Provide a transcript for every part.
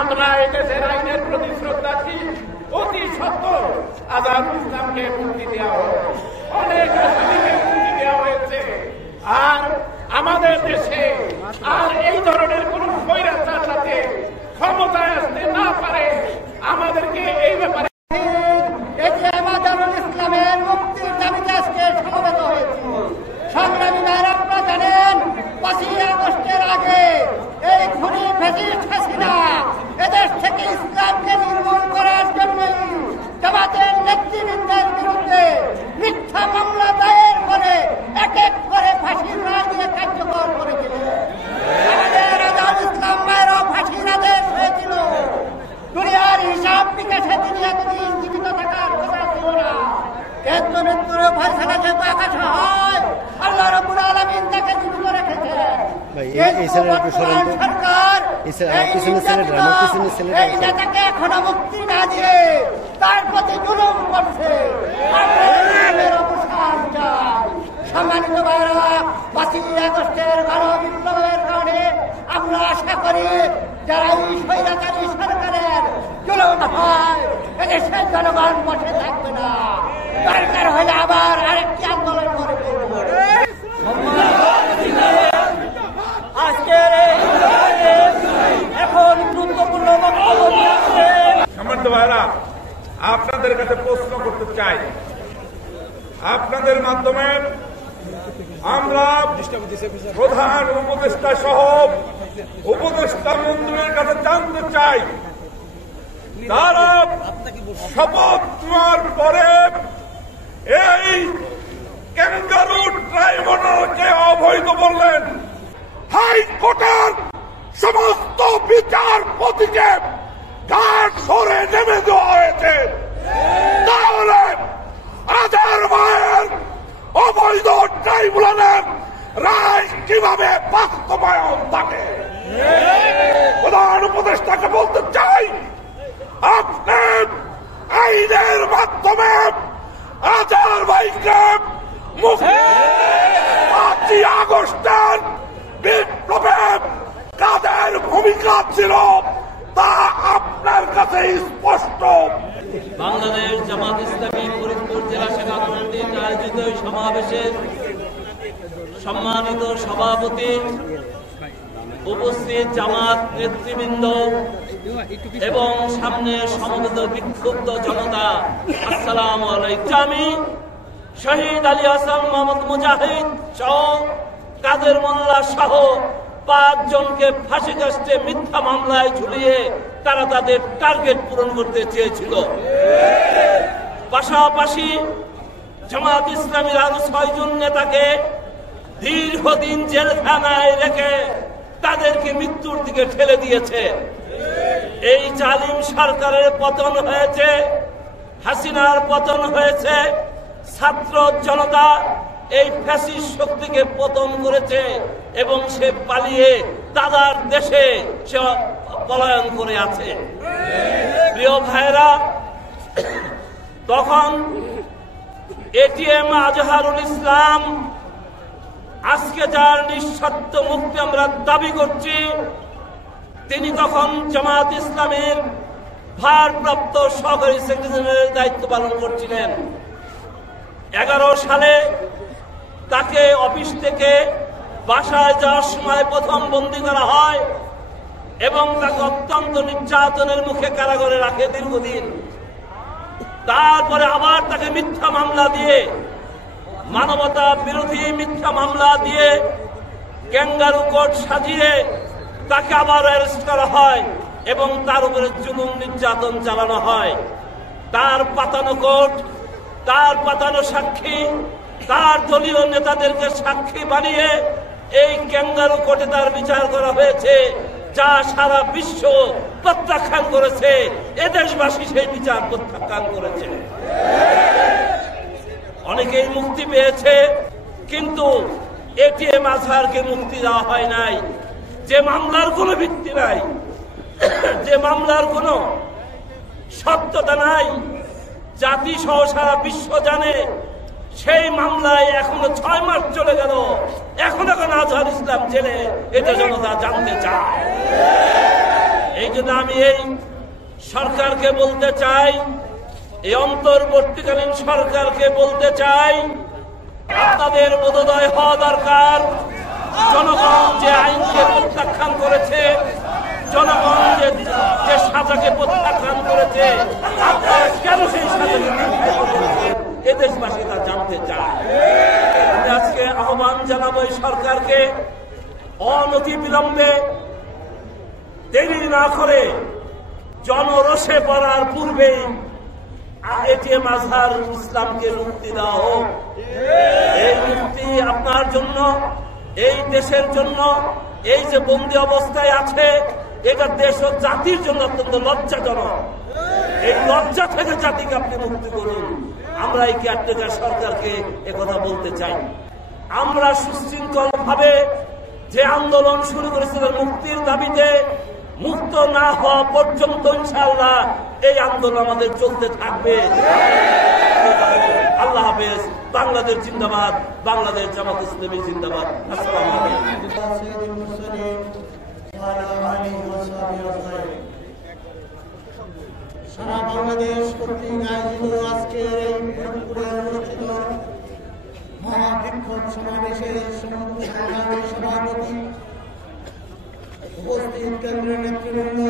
আমরা এদেশের আইনের প্রতি শ্রদ্ধাশীল, অতি সত্তর আজহারুল ইসলামকে মুক্তি দেওয়া হয়, অনেক আসামিকে মুক্তি দেওয়া হয়েছে। আর আমাদের দেশে আর এই ধরনের কোন স্বৈরাচার যাতে ক্ষমতায় আসতে না পারে, আমাদেরকে এই ব্যাপারে আজহারুল ইসলামের মুক্তির দাবিতে আজকে সমবেত হয়েছে। সংগ্রামী ভাইরা, আপনারা জানেন ৫ই আগস্টের আগে এই খুনি ফ্যাসিস্ট হাসিনা এদেশ থেকে ইসলামকে নির্মূল করার জন্য জামাতের নেতৃবৃন্দের বিরুদ্ধে মিথ্যা মামলা দায়ের করে এক এক করে ফাঁসির রায় দিয়ে কার্যকর করেছিলেন। আমাদের আজহারুল ইসলাম ভাইয়েরও ফাঁসির আদেশ হয়েছিল। দুনিয়ার হিসাব বিকাশে তিনি এতদিন জীবিত থাকার কথা ছিল না, কিন্তু মৃত্যুর ফয়সালা যেহেতু আকাশে হয়, আল্লাহ রাব্বুল আলামিন তাকে জীবিত রেখেছেন। সরকার এই নেতাকে এখনো মুক্তি না দিয়ে তার প্রতি জুলুম করছে। অবসান চাই। সম্মানিত ভাইরা, ৫ই আগস্টের গণবিপ্লবের কারণে আমরা আশা করি যারা এই স্বৈরাচারী সরকারের জুলুম হয়, এদেশের জনগণ বসে থাকবে না, দরকার হলে আবার আরেকটি আন্দোলন করে ফেলব। আজকের এখন গুরুত্বপূর্ণ বক্তব্য দিয়েছেন। সম্মানিত ভাইরা, আপনাদের কাছে প্রশ্ন করতে চাই, আপনাদের মাধ্যমে আমরা প্রধান উপদেষ্টা সহ উপদেষ্টা মন্ত্রীর কাছে জানতে চাই, তারা শপথ নেওয়ার পরে এই ক্যাঙ্গারু ট্রাইব্যুনালকে অবৈধ বললেন, হাইকোর্টের সমস্ত বিচারপতিকে ঘাট সরে নেমে দেওয়া হয়েছে, তাহলে আজহার ভাইয়ের অবৈধ ট্রাইব্যুনালের রায় কিভাবে বাস্তবায়ন থাকে? প্রধান উপদেষ্টাকে বলতে চাই, আপনি আইনের মাধ্যমে আজহার ভাইকে মুক্তি, ৫ই আগস্টের বিপ্লবে কাদের ভূমিকা ছিল তা আপনার কাছে স্পষ্ট। বাংলাদেশ জামাত ইসলামী ফরিদপুর জেলা শাখা কর্তৃক আয়োজিত সমাবেশের সম্মানিত সভাপতি, উপস্থিত জামাত নেতৃবৃন্দ এবং সামনে সমবেত বিক্ষুব্ধ জনতা, আসসালামু আলাইকুম। আমি শহীদ আলী হাসান মোহাম্মদ মুজাহিদ সহ কাদের মোল্লা সহ ৫ জনকে ফাঁসি কাস্টে মিথ্যা মামলায় ঝুলিয়ে তারা তাদের টার্গেট পূরণ করতে চেয়েছিল। পাশাপাশি জামাত ইসলামীর আরো ৬ জন নেতাকে দীর্ঘদিন জেলখানায় রেখে তাদেরকে মৃত্যুর দিকে ঠেলে দিয়েছে। এই জালিম সরকারের পতন হয়েছে, হাসিনার পতন হয়েছে, ছাত্র জনতা এই ফ্যাসিস্ট শক্তিকে পতন করেছে এবং সে পালিয়ে দাদার দেশে সে পলায়ন করে আছে। প্রিয় ভাইরা, তখন এটিএম আজহারুল ইসলাম আজকে যার নিঃশর্ত মুক্তি আমরা দাবি করছি, তিনি তখন জামাত ইসলামের ভারপ্রাপ্ত সহকারী সেক্রেটারির দায়িত্ব পালন করছিলেন। 11 সালে তাকে অফিস থেকে বাসায় যাওয়ার সময় প্রথম বন্দী করা হয় এবং তাকে অত্যন্ত নির্যাতনের মুখে কারাগারে রাখে দীর্ঘদিন। তারপরে আবার তাকে মিথ্যা মামলা দিয়ে, মানবতা বিরোধী মিথ্যা মামলা দিয়ে ক্যাঙ্গারু কোর্ট সাজিয়ে তাকে আবার অ্যারেস্ট করা হয় এবং তার উপরে জুলুম নির্যাতন চালানো হয়। তার পাতানো কোর্ট, তার পাতানো সাক্ষী, তার দলীয় নেতাদেরকে সাক্ষী বানিয়ে এই ক্যাঙ্গারু কোর্টে তার বিচার করা হয়েছে, যা সারা বিশ্ব প্রত্যাখ্যান করেছে। এদেশবাসী সেই বিচার প্রত্যাখ্যান করেছে। অনেকেই মুক্তি পেয়েছে, কিন্তু এটিএম আজহারকে মুক্তি দেওয়া হয় নাই। যে মামলার কোনো ভিত্তি নাই, যে মামলার কোনো সত্যতা নাই, জাতি সহ সারা বিশ্ব জানে, সেই মামলায় এখনো 6 মাস চলে গেল, এখন আজহার ইসলাম জেলে। এটা জনতা জানতে চায়। জন্য আমি এই সরকারকে বলতে চাই, এই অন্তর্বর্তীকালীন সরকারকে বলতে চাই, আপনাদের বোধোদয় হওয়া দরকার। জনগণ যে আইনকে প্রত্যাখ্যান করেছে, জনগণ যে সাজাকে প্রত্যাখ্যান করেছে, আপনারা কেন সেই সাজাকে এ দেশবাসী তা জানতে চায়। আমি আজকে আহ্বান জানাবো এই সরকারকে অনতি বিলম্বে, দেরি না করে, জনরোষে পড়ার পূর্বেই এটিএম আজহারুল ইসলামকে মুক্তি দেওয়া হোক। এই মুক্তি আপনার জন্য, এই দেশের জন্য, এই যে বন্দী অবস্থায় আছে, এটা দেশ ও জাতির জন্য অত্যন্ত লজ্জাজনক। এই লজ্জা থেকে জাতিকে আপনি মুক্তি করুন। আমরা এই কেয়ারটেকার সরকারকে একথা বলতে চাই। আমরা সুশৃঙ্খল ভাবে যে আন্দোলন শুরু করেছিলেন মুক্তির দাবিতে, মুক্ত না হওয়া পর্যন্ত ইনশাআল্লাহ এই আন্দোলন আমাদের চলতে থাকবে। আল্লাহ হাফেজ। বাংলাদেশ জিন্দাবাদ, বাংলাদেশ জামাত ইসলামী জিন্দাবাদ। আসসালামু আলাইকুম। সারা বাংলাদেশ কর্তৃক আয়োজিত আজকের এই অনুষ্ঠিত মহাবিক্ষোভ সমাবেশের সভাপতি, উপস্থিত কেন্দ্রীয় নেতৃবৃন্দ,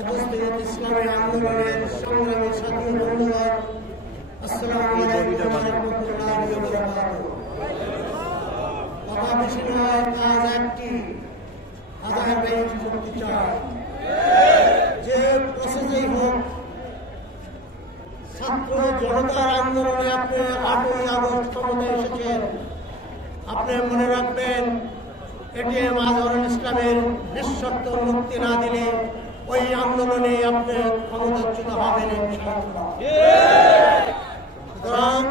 উপস্থিত ইসলামী আন্দোলনের সংগ্রামী সাথী বন্ধুগণ, আসসালামু আলাইকুম ওয়া রাহমাতুল্লাহি ওয়া বারাকাতুহু। কথা বেশি নয়, কাজ একটি, আদায় বেশ মুক্তি চাই। যে প্রসেসেই হোক, ছাত্র জনতার আন্দোলনে আপনি 8ই আগস্ট ক্ষমতায় এসেছেন। আপনি মনে রাখবেন, এটিএম আজহারুল ইসলামের নিঃশর্ত মুক্তি না দিলে ওই আন্দোলনে আপনি ক্ষমতাচ্যুত হবেন ইনশাআল্লাহ। সুতরাং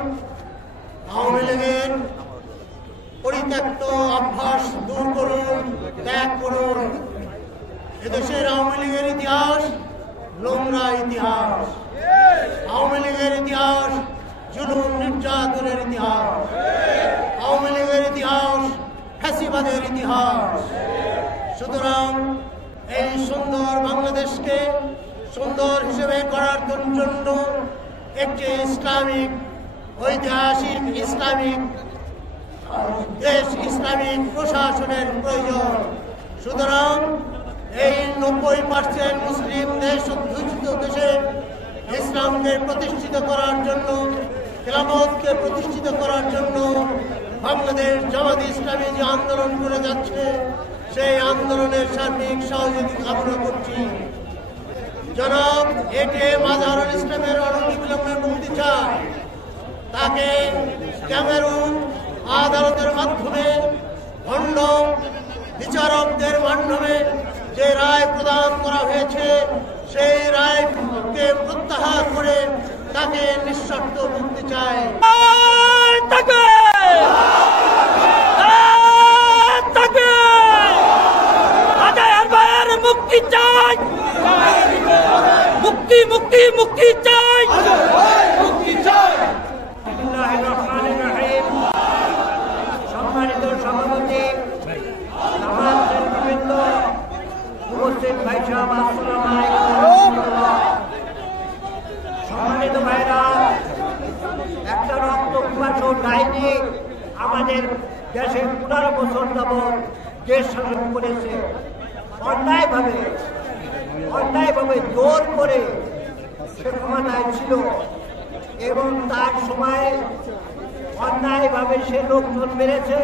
আওয়ামী লীগের পরিত্যক্ত অভ্যাস দূর করুন, ত্যাগ করুন। এদেশের আওয়ামী লীগের ইতিহাস নোংরা ইতিহাস। আওয়ামী লীগের ইতিহাস জুলুম নির্যাতনের ইতিহাস। আওয়ামী লীগের ইতিহাস ফ্যাসিবাদের ইতিহাস। সুতরাং এই সুন্দর বাংলাদেশকে সুন্দর হিসেবে করার জন্য একটি ইসলামিক, ঐতিহাসিক ইসলামিক দেশ, ইসলামিক প্রশাসনের প্রয়োজন। সুতরাং এই 90% মুসলিম দেশ অধ্যুষিত দেশে ইসলামকে প্রতিষ্ঠিত করার জন্য, খেলাফতকে প্রতিষ্ঠিত করার জন্য বাংলাদেশ জামাত ইসলামী যে আন্দোলন করে যাচ্ছে, সেই আন্দোলনের সার্বিক সহযোগিতা কামনা করছি। জনাব এটিএম আজহারুল ইসলামের অনতিবিলম্বে মুক্তি চায়। তাকে ক্যামেরুন আদালতের মাধ্যমে, খণ্ড বিচারকদের মাধ্যমে যে রায় প্রদান করা হয়েছে, সেই রায়কে প্রত্যাহার করে তাকে নিঃশর্ত মুক্তি চায়। মুক্তি চাই, মুক্তি মুক্তি মুক্তি চাই, মুক্তি চাই। সম্মানিত সভাপতি, উপস্থিত ভাই সাহেব, আসসালামু আলাইকুম। সম্মানিত ভাইরা, একটা রক্ত পিপাসু ডাইনি আমাদের দেশে 15 বছর যাবৎ দেশ শাসন করেছে। অন্যায়ভাবে জোর করে সে ক্ষমতায় ছিল এবং তার সময়ে অন্যায়ভাবে সে লোকজন মেরেছে,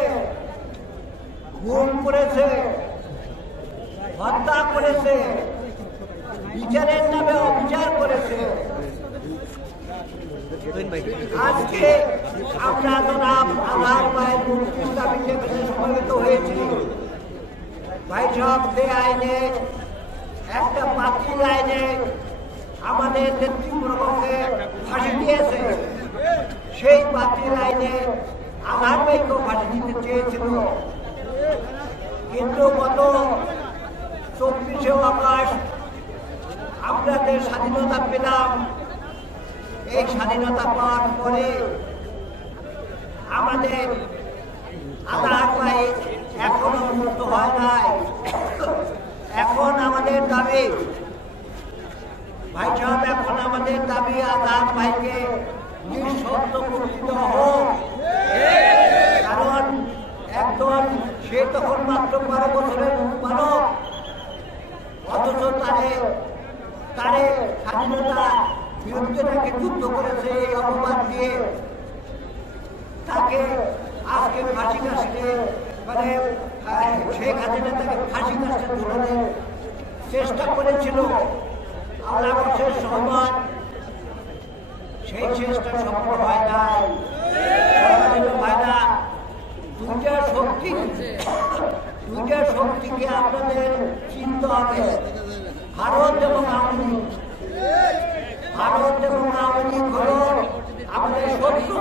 গুম করেছে, হত্যা করেছে, বিচারের নামে অবিচার করেছে। আজকে আমরা জনাব আজহার ভাইয়ের মুক্তির দাবিতে সমবেত হয়েছি। ভাই সাহেব যে আইনে, একটা বাতিল আইনে আমাদের নেতৃবৃন্দকে ফাঁসি দিয়েছে, সেই বাতিল আইনে আজহার ভাইকেও ফাঁসি দিতে চেয়েছিল। কিন্তু গত 24শে আগস্ট আমরা যে স্বাধীনতা পেলাম, এই স্বাধীনতা পাওয়ার পরে আমাদের আজহার ভাই এখনো মুক্ত হয় নাই। এখন আমাদের দাবি ভাই সাহেব, এখন আমাদের দাবি আজাদ ভাইকে নিঃশর্ত মুক্তি দেওয়া হোক। কারণ একজন সে তখন মাত্র 12 বছরের বালক, অথচ তারে স্বাধীনতা বিরুদ্ধে তাকে যুদ্ধ করেছে এই অপবাদ দিয়ে তাকে আজকে ফাঁসি কাশতে মানে শেখ হাসিনা তাকে ফাঁসি কাশতে ঝুলানোর চেষ্টা করেছিল। আমরা অবশ্যই সহমত, সেই চেষ্টা সফল হয় নাই। দুইটা শক্তিকে আপনাদের চিনতে হবে, ভারত এবং আওয়ামী লীগ। ভারত এবং আওয়ামী লীগ হল আমাদের শত্রু।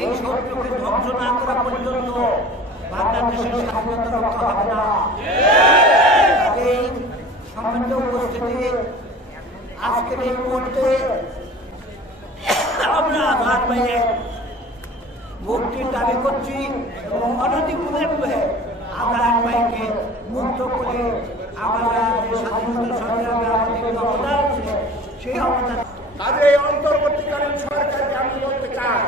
এই শত্রুকে ধ্বংস না করা পর্যন্ত বাংলাদেশের স্বাধীনতা রক্ষা হবে না। এই সম্মিলিত উপস্থিতি আজকের এই মুহূর্তে আমরা আজাদ ভাইয়ের মুক্তির দাবি করছি এবং অনতিবিলম্বে আজাদ ভাইকে মুক্ত করে আমরা যে স্বাধীনতা সংগ্রামে আমাদের অবদান আছে সেই অবদান। কাজে অন্তর্বর্তীকালীন সরকারকে আমি বলতে চাই,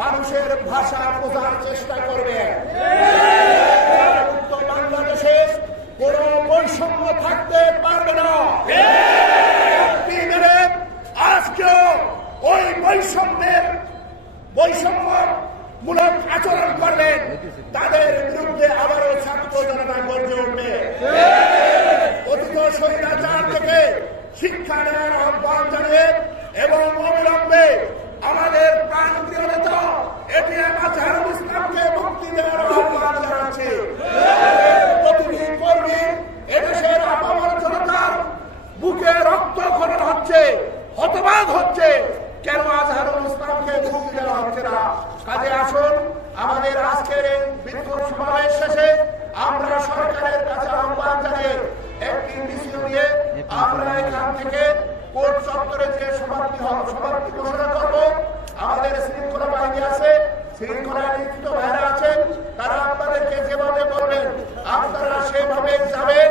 মানুষের ভাষা বোঝার চেষ্টা করবে। বাংলাদেশে কোন বৈষম্য থাকতে পারবে না। আজকেও ওই বৈষম্যমূলক আচরণ করবেন, তাদের বিরুদ্ধে আবারও ছাত্র জনতা গর্জে উঠবে। অতীত স্বৈরাচার থেকে শিক্ষা নেওয়ার আহ্বান জানিয়ে এবং অবিলম্বে আমাদের প্রাণপ্রিয় নেতা এটিএম আজহারুল ইসলামকে মুক্তি দেওয়ার আহ্বান জানাচ্ছি। প্রতিটি কর্মী এদেশের আপামর জনতার বুকে রক্তক্ষরণ হচ্ছে, হতবাক হচ্ছে, কেন আজহারুল ইসলামকে মুক্তি দেওয়া হচ্ছে না। কাজে আসুন আমাদের আজকের এই বিক্ষোভ সমাবেশ শেষে আমরা সরকারের কাছে আহ্বান জানিয়ে একটি মিছিল নিয়ে আমরা এখান থেকে কোর্ট চত্বরে যে সমাপ্তি ঘোষণা করব। আমাদের শৃঙ্খলা বাহিনী আছে, শৃঙ্খলা নিযুক্ত ভাইরা আছেন, তারা আপনাদেরকে যেভাবে বলবেন আপনারা সেভাবে যাবেন।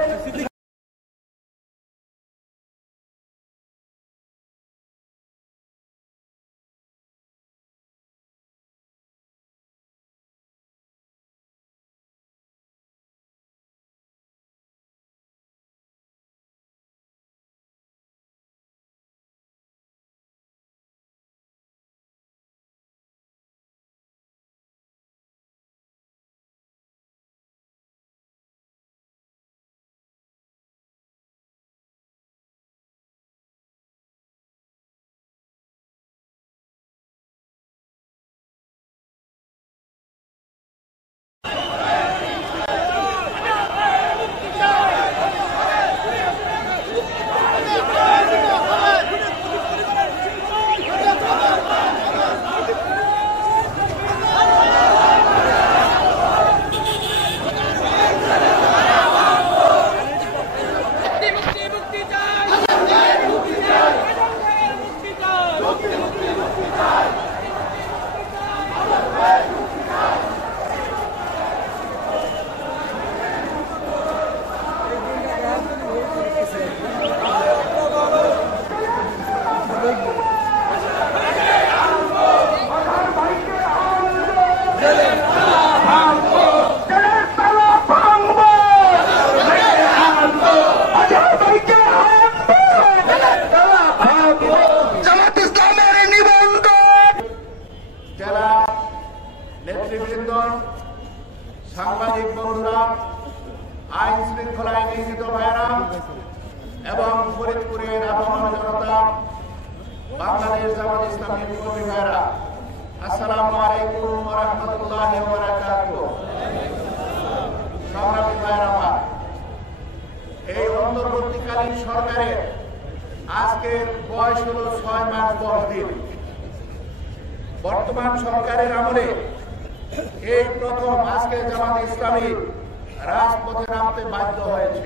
সাংবাদিক বন্ধুরা, আইন শৃঙ্খলায় নিয়োজিত ভাইয়েরা এবং ফরিদপুরের আপামর জনতা, বাংলাদেশ জামাত ইসলামী কর্মী ভাইয়েরা, আসসালামু আলাইকুম ওয়া রাহমাতুল্লাহি ওয়া বারাকাতুহু। সংগ্রামী ভাইয়েরা, এই অন্তর্বর্তীকালীন সরকারের আজকের বয়স হল 6 মাস 10 দিন। বর্তমান সরকারের আমলে এই প্রথম আজকে জামাত ইসলামী রাজপথে নামতে বাধ্য হয়েছে।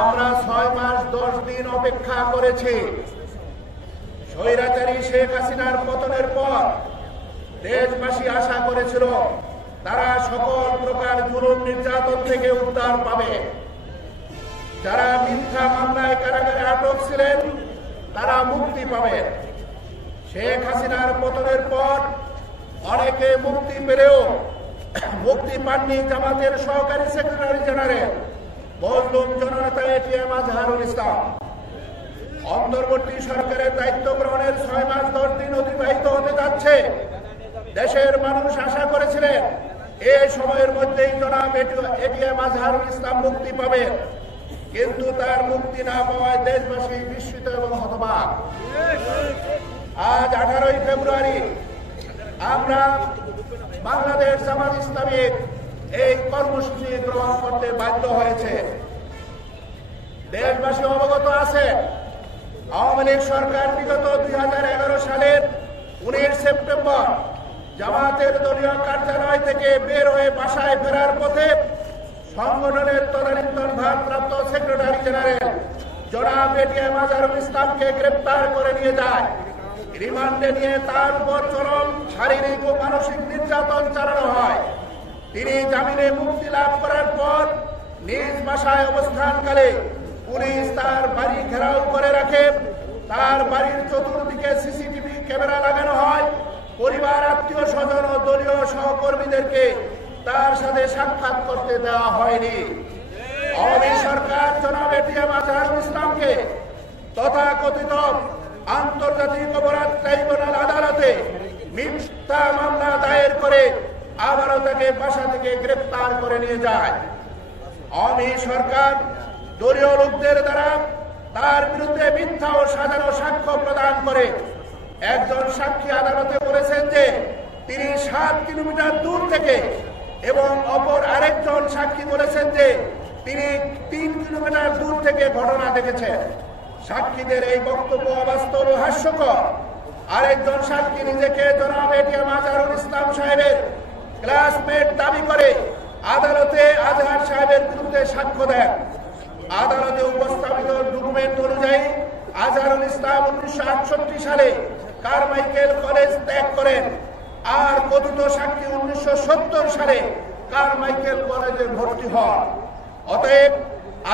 আমরা 6 মাস 10 দিন অপেক্ষা করেছি। স্বৈরাচারী শেখ হাসিনার পতনের পর দেশবাসী আশা করেছিল তারা সকল প্রকার জুলুম নির্যাতন থেকে উদ্ধার পাবে। যারা মিথ্যা মামলায় কারাগারে আটক ছিলেন তারা মুক্তি পাবেন। শেখ হাসিনার পতনের পর অনেকে মুক্তি পেলেও মুক্তি পাননি জামাতের সহকারী সেক্রেটারি জেনারেল মজলুম জননেতা এটিএম আজহারুল ইসলাম। অন্তর্বর্তী সরকারের দায়িত্ব গ্রহণের 6 মাস 10 দিন অতিবাহিত হতে যাচ্ছে। দেশের মানুষ আশা করেছিলেন এই সময়ের মধ্যেই জনাব এটিএম আজহারুল ইসলাম মুক্তি পাবেন, কিন্তু তার মুক্তি না পাওয়ায় দেশবাসী বিস্মিত এবং হতবাক। আজ 18ই ফেব্রুয়ারি আমরা বাংলাদেশ জামাত ইসলামীর এই কর্মসূচি গ্রহণ করতে বাধ্য হয়েছে। দেশবাসী অবগত আছে, আওয়ামী লীগ সরকার বিগত 2011 সালের 19 সেপ্টেম্বর জামাতের দলীয় কার্যালয় থেকে বের হয়ে বাসায় ফেরার পথে সংগঠনের তদানীন্তন ভারপ্রাপ্ত সেক্রেটারি জেনারেল জনাব এটিএম আজহারুল ইসলামকে গ্রেপ্তার করে নিয়ে যায়। রিমান্ডে নিয়ে তার উপর চরম শারীরিক ও মানসিক নির্যাতন চালানো হয়। তিনি জামিনে মুক্তি লাভ করার পর নিজ বাসায় অবস্থানকালে পুলিশ তার বাড়ি ঘেরাও করে রাখে। তার বাড়ির চতুর্দিকে সিসিটিভি ক্যামেরা লাগানো হয়। পরিবার, আত্মীয় স্বজন ও দলীয় সহকর্মীদেরকে তার সাথে সাক্ষাৎ করতে দেওয়া হয়নি। আওয়ামী সরকার জনাব এটিএম আজহারুল ইসলামকে তথাকথিত আন্তর্জাতিক অপরাধ ট্রাইব্যুনাল আদালতে মিথ্যা মামলা দায়ের করে আবারও তাকে বাসা থেকে গ্রেপ্তার করে নিয়ে যায়। আওয়ামী সরকার দলীয় লোকদের দ্বারা তার বিরুদ্ধে মিথ্যা ও সাজানো সাক্ষ্য প্রদান করে। একজন সাক্ষী আদালতে বলেছেন যে তিনি 7 কিলোমিটার দূর থেকে, এবং অপর আরেকজন সাক্ষী বলেছেন যে তিনি 3 কিলোমিটার দূর থেকে ঘটনা দেখেছেন। সাক্ষীদের এই বক্তব্য অবাস্তব ও হাস্যকর। আরেকজন সাক্ষী নিজেকে জনাব এটিএম আজহারুল ইসলাম সাহেবের ক্লাসমেট দাবি করে আদালতে আজহার সাহেবের বিরুদ্ধে সাক্ষ্য দেন। আদালতে উপস্থাপিত ডকুমেন্ট অনুযায়ী আজহারুল ইসলাম 1968 সালে কারমাইকেল কলেজ ত্যাগ করেন, আর কথিত সাক্ষী 1970 সালে কারমাইকেল কলেজে ভর্তি হন। অতএব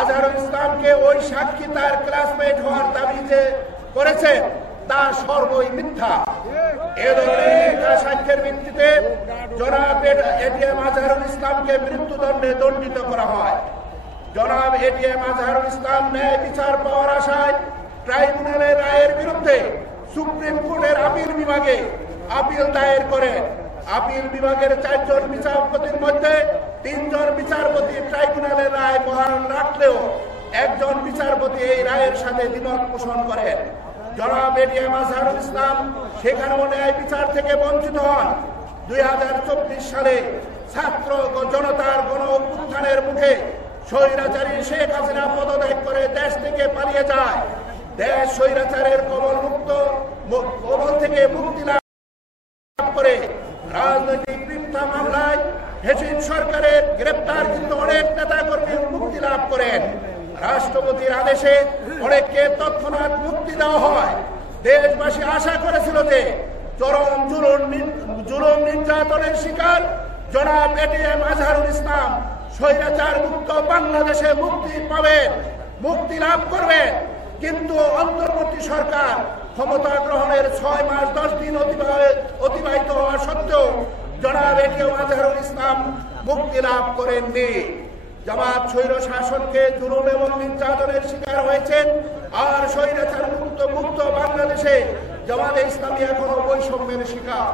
আজহারুল ইসলামকে ওই সাক্ষী তার ক্লাসমেট হওয়ার দাবি যে করেছেন তা সর্বই মিথ্যা। এ ধরনের মিথ্যা সাক্ষ্যের ভিত্তিতে জনাব এটিএম আজহারুল ইসলামকে মৃত্যুদণ্ডে দণ্ডিত করা হয়। জনাব এটিএম আজহারুল ইসলাম ন্যায় বিচার পাওয়ার আশায় ট্রাইব্যুনালের রায়ের বিরুদ্ধে সুপ্রিম কোর্টের আপিল বিভাগে আপিল দায়ের করেন। আপিল বিভাগের 4 জন বিচারপতির মধ্যে 3 জন বিচারপতি ট্রাইব্যুনালের রায় বহাল রাখলেও একজন বিচারপতি এই রায়ের সাথে দ্বিমত পোষণ করেন। জনাব এটিএম আজহারুল ইসলাম সেখানেও ন্যায় বিচার থেকে বঞ্চিত হন। 2024 সালে ছাত্র জনতার গণ অভ্যুত্থানের মুখে স্বৈরাচারী শেখ হাসিনা পদত্যাগ করে দেশ থেকে পালিয়ে যায়। দেশ স্বৈরাচারের কবল থেকে মুক্তি লাভ করে রাজনৈতিক মিথ্যা মামলায় হেসিন সরকারের গ্রেপ্তার কিন্তু অনেক নেতা কর্মী মুক্তি লাভ করেন। রাষ্ট্রপতির আদেশে অনেককে তৎক্ষণাৎ মুক্তি দেওয়া হয়। দেশবাসী আশা করেছিল যে চরম জুলুম নির্যাতনের শিকার জনাব এটিএম আজহারুল ইসলাম স্বৈরাচার মুক্ত বাংলাদেশে মুক্তি পাবেন, মুক্তি লাভ করবেন। কিন্তু অন্তর্বর্তী সরকার ক্ষমতা গ্রহণের 6 মাস 10 দিন অতিবাহিত হওয়া সত্ত্বেও জনাব এটিএম আজহারুল ইসলাম মুক্তি লাভ করেননি। জামাত স্বৈর শাসনকে জুলুম এবং নির্যাতনের শিকার হয়েছেন, আর স্বৈরাচার মুক্ত বাংলাদেশে জামাতে ইসলামী এখনো বৈষম্যের শিকার।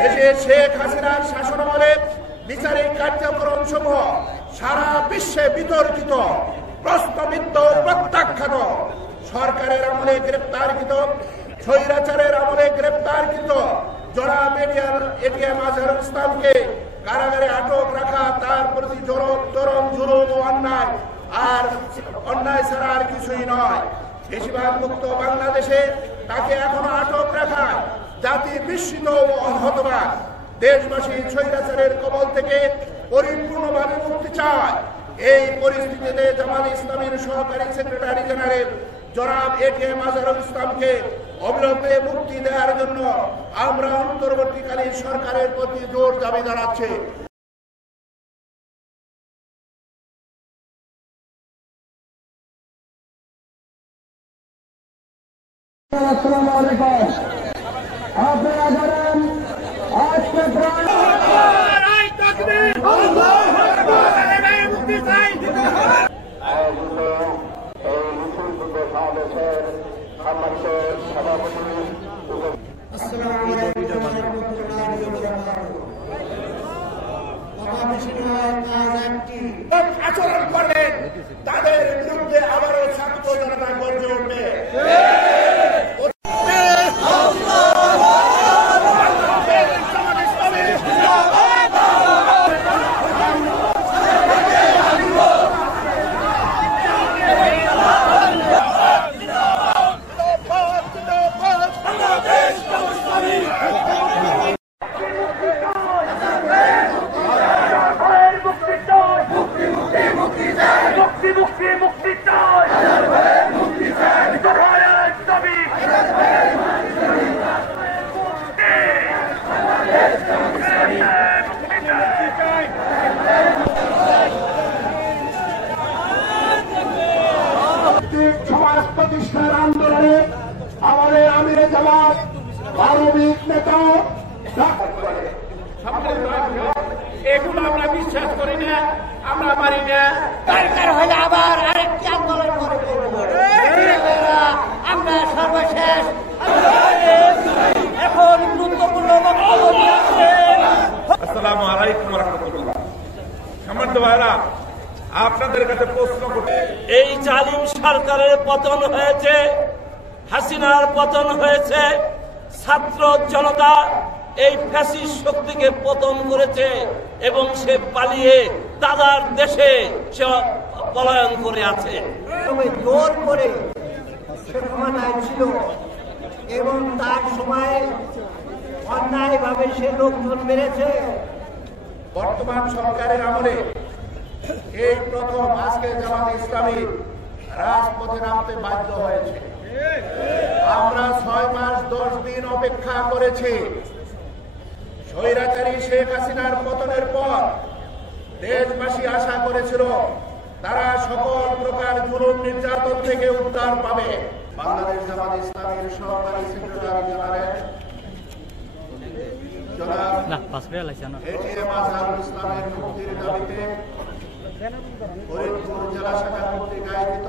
দেশে শেখ হাসিনার শাসনামলে বিচারিক কার্যক্রম সমূহ সারা বিশ্বে বিতর্কিত, প্রশ্নবিদ্ধ, প্রত্যাখ্যাত। সরকারের আমলে গ্রেপ্তারকৃত, স্বৈরাচারের আমলে গ্রেপ্তারকৃত জনাব এটিএম আজহারুল ইসলামকে কারাগারে আটক রাখা তার প্রতি চরম জুলুম ও অন্যায়, আর অন্যায় ছাড়া আর কিছুই নয়। বেশিরভাগ মুক্ত বাংলাদেশে তাকে এখনো আটক রাখা জাতি বিস্মিত ও হতবাক। দেশবাসী স্বৈরাচারের কবল থেকে পরিপূর্ণভাবে মুক্তি চায়। এই পরিস্থিতিতে জামাত ইসলামীর সহকারী সেক্রেটারি জেনারেল জনাব এটিএম আজহারুল ইসলামকে অবিলম্বে মুক্তি দেওয়ার জন্য আমরা অন্তর্বর্তীকালীন সরকারের প্রতি জোর দাবি জানাচ্ছি। আসসালামু আলাইকুম। আপনারা জানেন আজকে আচরণ করলেন তাদের বিরুদ্ধে আবারও ছাত্র জনতা গর্জে উঠবে। সমাজ প্রতিষ্ঠার আন্দোলনে আমাদের আমিরে জামাত মানবিক নেতা এগুলো আমরা বিশ্বাস করি না, আমরা মানি না। দরকার হলে আবার আরেকটি আন্দোলন করে আমরা সর্বশেষ এখন গুরুত্বপূর্ণ বক্তব্য দিয়েছেন। আসসালামু আলাইকুম ওয়া রাহমাতুল্লাহ। সম্মানিত ভাইরা, আপনাদের কাছে প্রশ্ন করতে, এই জালিম সরকারের পতন হয়েছে, হাসিনার পতন হয়েছে, ছাত্র জনতা এই ফ্যাসিস্ট শক্তিকে পতন করেছে এবং সে পালিয়ে দাদার দেশে সে পলায়ন করে আছে। জোর করে সে ক্ষমতায় ছিল এবং তার সময় অন্যায়ভাবে সে লোকজন মেরেছে। বর্তমান সরকারের আমলে এই প্রথম আজকে জামাত ইসলামী রাজপথে নামতে বাধ্য হয়েছে। আমরা 6 মাস 10 দিন অপেক্ষা করেছি। স্বৈরাচারী শেখ হাসিনার পতনের পর দেশবাসী আশা করেছিল তারা সকল প্রকার জুলুম নির্যাতন থেকে উদ্ধার পাবে। বাংলাদেশ জামাত ইসলামীর সহকারী সেক্রেটারি জেনারেল জনাব এটিএম আজহারুল ইসলামের মুক্তির দাবিতে ফরিদপুর জেলা শাখা কর্তৃক আয়োজিত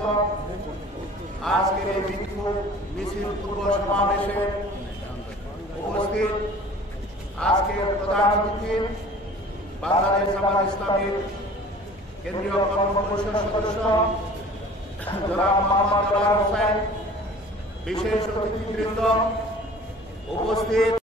আজকের এই বিক্ষোভ মিছিল পূর্ব সমাবেশে উপস্থিত আজকের প্রধান অতিথি বাংলাদেশ জামাত ইসলামীর কেন্দ্রীয় কর্মপরিষদ সদস্য জনাব মোহাম্মদ আনোয়ার হোসেন, বিশেষ অতিথিবৃন্দ, উপস্থিত